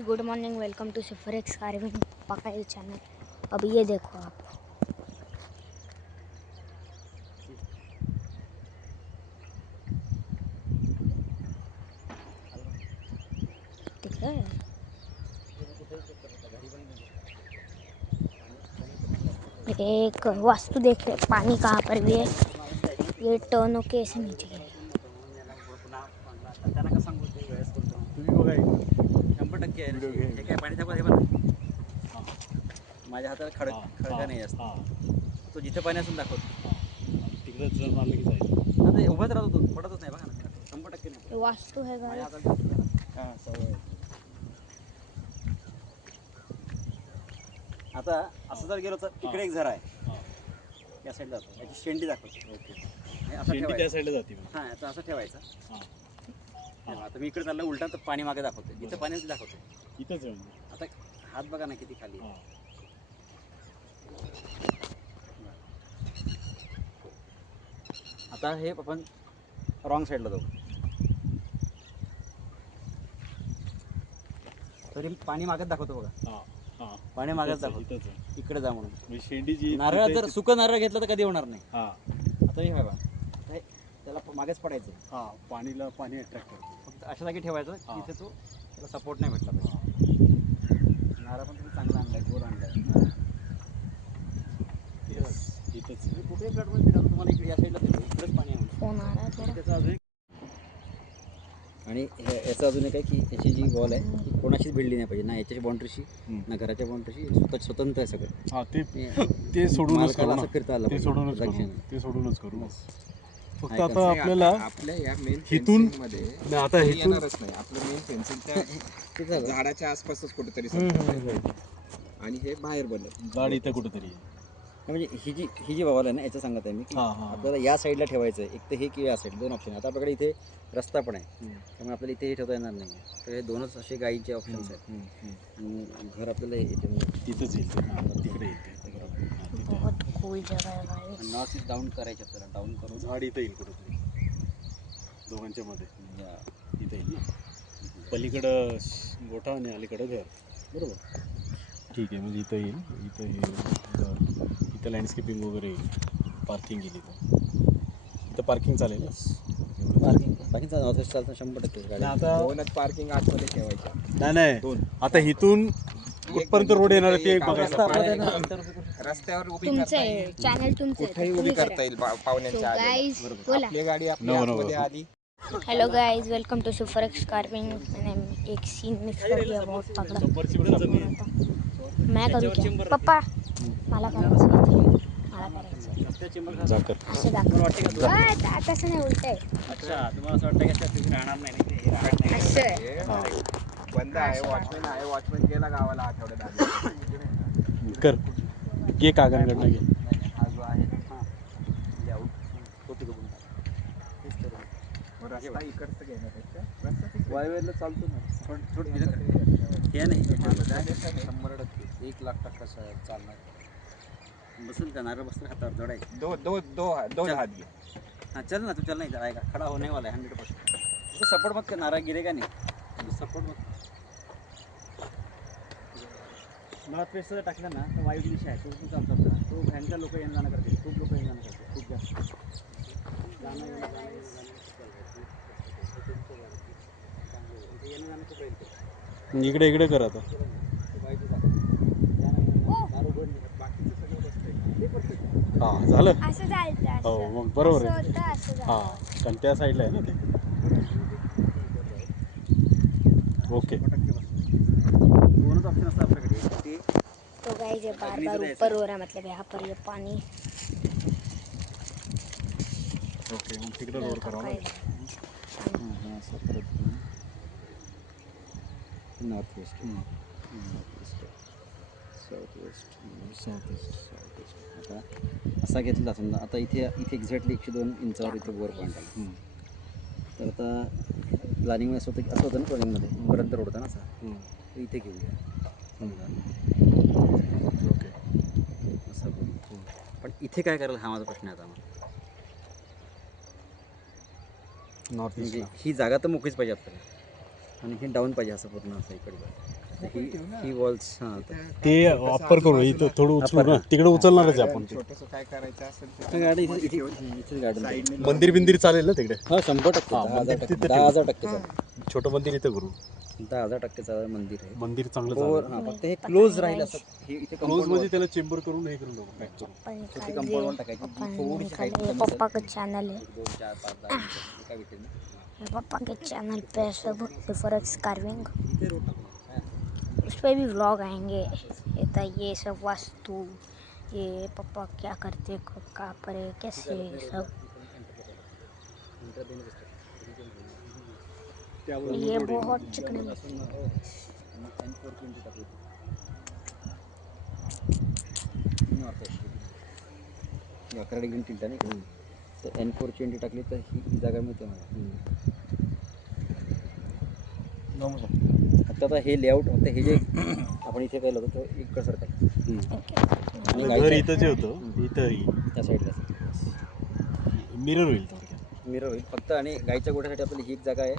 Guys, good morning. Welcome to cipher X carving पकाइल channel. अब ये देखो आप, दिख रहा है? एक वास्तु देखे, पानी कहाँ पर भी है। ये टर्न होके ऐसे नीचे गिरेगा। माझ्या हाताला खडका नाही असत तो जिथे पाणी असून दाखवतो तिकडे जर मारलं की जाईल. आता उभाच राहतो तो पडतच नाही बघा ना 100% नाही वास्तु है माझ्या गाइस। हाताला सवय आता असं जर गेलो तर तिकडे एक झरा आहे या साईडला जातो याची शेंडी दाखवतो असं शेंडी त्या साईडला जाते हां याचा असं ठेवायचं आता मी इकडे चाललं उलटा तर पाणी मागे दाखवतो जिथं पाणी दाखवतो इथंच आहे. आता हात बघा ना किती खाली आता हे आपण रॉंग साईडला जाऊ तरी पाणी मागत दाखवतो बघा पाणी मागत दाखवतो इकडे जा म्हणून शेंडीची नारळ जर सुकं नारळ घेतलं तर कधी होणार नाही आता हे बघा त्याला मागेच पडायचं पाणी अट्रॅक्ट करतो फक्त अशा जागी ठेवायचं जिथे तो त्याला सपोर्ट नाही भेटला पाहिजे नारळ पण तुम्ही चांगला आणलाय गोल आणलाय इथंच कुठेही प्लॉटमध्ये फिरा तुम्हाला इकडे या साईडला इकडेच पाणी आहे फोन आ रहा है थोड़ा। त्याचा अजून आणि याचं अजून एक आहे की याची जी वॉल आहे ती कोणाशीच भिडली नाही पाहिजे ना याच्याशी बाउंड्रीशी ना घराच्या बाउंड्रीशी स्वतंत्र आहे सगळं ते सोडूनच करू असं फिरता आलं ते सोडूनच करू पाहिजे. ते सोडूनच करू फक्त ऐका. आता आपल्याला आपल्या या मेन हिथून मध्ये नाही, आता हिथून येणारच नाही. आपलं मेन फेन्सिंगच्या झाडाच्या आसपासच कुठेतरी आणि हे बाहेर बनत गाडी इथं कुठेतरी आहे. म्हणजे ही जी वॉल आहे ना याचं सांगत आहे मी की आपल्याला या साईडला ठेवायचं आहे एक तर हे किंवा या साईड दोन ऑप्शन आता आपल्याकडे इथे रस्ता पण आहे त्यामुळे आपल्याला इथेही ठेवता येणार नाही तर हे दोनच असे गाईचे ऑप्शन्स आहेत आणि घर आपल्याला इथे तिथंच येईल तिकडे येते बहुत कूल जगह है गाइस। नॉर्थ ईस्ट डाऊन करायचे आपल्याला डाऊन करून झाड इथं येईल कुठेतरी दोघांच्या मध्ये इथं येईल ना पलीकडं गोठा आणि अलीकडं घर बरोबर ठीक आहे म्हणजे इथं येईल इथं लँडस्केपिंग वगैरे येईल पार्किंग येईल इथं पार्किंग चालेल पार्किंगचा नॉर्थ ईस्ट चालतं 100% गाडी आता दोनच पार्किंग आतमध्ये ठेवायच्या नाही आता इथून कुठपर्यंत रोड येणार आहे ते एक बघायचं रस्त्यावर उभी तुमचं करता आहे येईल चॅनल, तुमचं कुठेही उभी करता येईल पाहुण्यांच्या आधी गाइस बोला। आपली गाडी आपल्या आतमध्ये आली hello guys, welcome to cipher X carving. मैंने एक सीन मिस कर दिया, बहुत तगड़ा। मैं करूँ क्या पप्पा? मला करायचं जाकर असं दाखव तसं नाही उलट आहे अच्छा तुम्हाला असं वाटतं की तुम्ही राहणार नाही असं आहे। बंद आहे वॉचमॅन गेला गावाला आठवड्यात आधी कर घे कागदकडनं घे हा जो आहे रस्ता इकडचं घेण्यापेक्षा रस्ता वायवेला चालतो ना थोडं हे नाही 100% 1,00,000% चालणार बसून का नारळ बसून हातावर जोडायचं दो हात घे हाँ चल ना तू चल नहीं जाएगा खड़ा होने वाला है 100%। तो सपोर्ट मत कर नारा गिरेगा नहीं सपोर्ट मत नॉर्थ वेस्ट जर टाकलं ना तर वाईट दिशा आहे तो तू चालतात तो भयंकर लोक येणं जाणं करते खूप लोक येणं जाणं करते खूप जास्त येणं जाणं खूप राहील इकडे कर आता बाकीचं सगळं बसतंय हां झालं असं चालतं हो मग बरोबर आहे असं हां कारण त्या साईडला आहे ना ते ओके दोनच ऑप्शन असतात आपल्याकडे ते तो गाइस ये बार बार ऊपर हो रहा है, मतलब यहाँ पर ये पानी ओके मग तिकडे रोड करावा लागेल असं परत नॉर्थ वेस्ट साऊथ वेस्ट आता असा घेतला समजा आता इथे एक्झॅक्टली 102 इंचावर इथे बोर पॉईंट आला तर आता प्लॅनिंग असं होतं ना प्लॅनिंगमध्ये पर्यंत रोड होता ना असा तर इथे घेऊया ओके असं पण इथे काय करायला हा माझा प्रश्न आहे आता नॉर्थ म्हणजे ईस्टला ही जागा तर मोकळीच पाहिजे आपल्याला आणि हे डाऊन पाहिजे असं पूर्ण असं इकडे. तर ही वॉल्स हां ते अप्पर करू इथं थोडं उचलू ना, तिकडे उचलणारच आहे आपण. छोटस काय करायचं असेल तर गाडी इथे गार्डन मंदिर बिंदिर चालेल ना तिकडे. हा 100% हा, 10,000% तिथे 10,000% चालेल. छोटं मंदिर इथं करू. 10,000% मंदिर आहे. मंदिर चांगलं हो, चालेल. हा फक्त हे क्लोज राहील असं. हे इथे क्लोज कंपाऊंड म्हणजे त्याला चेंबर करून हे करून टाकू, पॅक करू. छोटी कंपाऊंड वॉल टाकायची जी थोडीशी height कमी असेल. पप्पा का चैनल है, 2, 4, 5, 10 मीटर एका विटेने. पापा के चैनल पे सब फॉरेक्स कार्विंग, इथे रोड टाकू. उस पर भी व्लॉग आएंगे. ये सब वास्तु, ये पापा क्या करते, कहाँ पर है, कैसे सब, ये बहुत चिकने में. N420 टाकली. अकरा डिग्री टिल्ट आहे ना, तर N420 टाकली तर ही जागा मिळते मला. आता हे लेआउट फक्त हे जे आपण इथे केलं होतं तो इकडं सरकल आणि घर इथं जे होतं इथं त्या साईडला मिरर होईल थोडक्यात. मिरर होईल फक्त. आणि गाईच्या गोठ्यासाठी आपल्याला ही एक जागा आहे.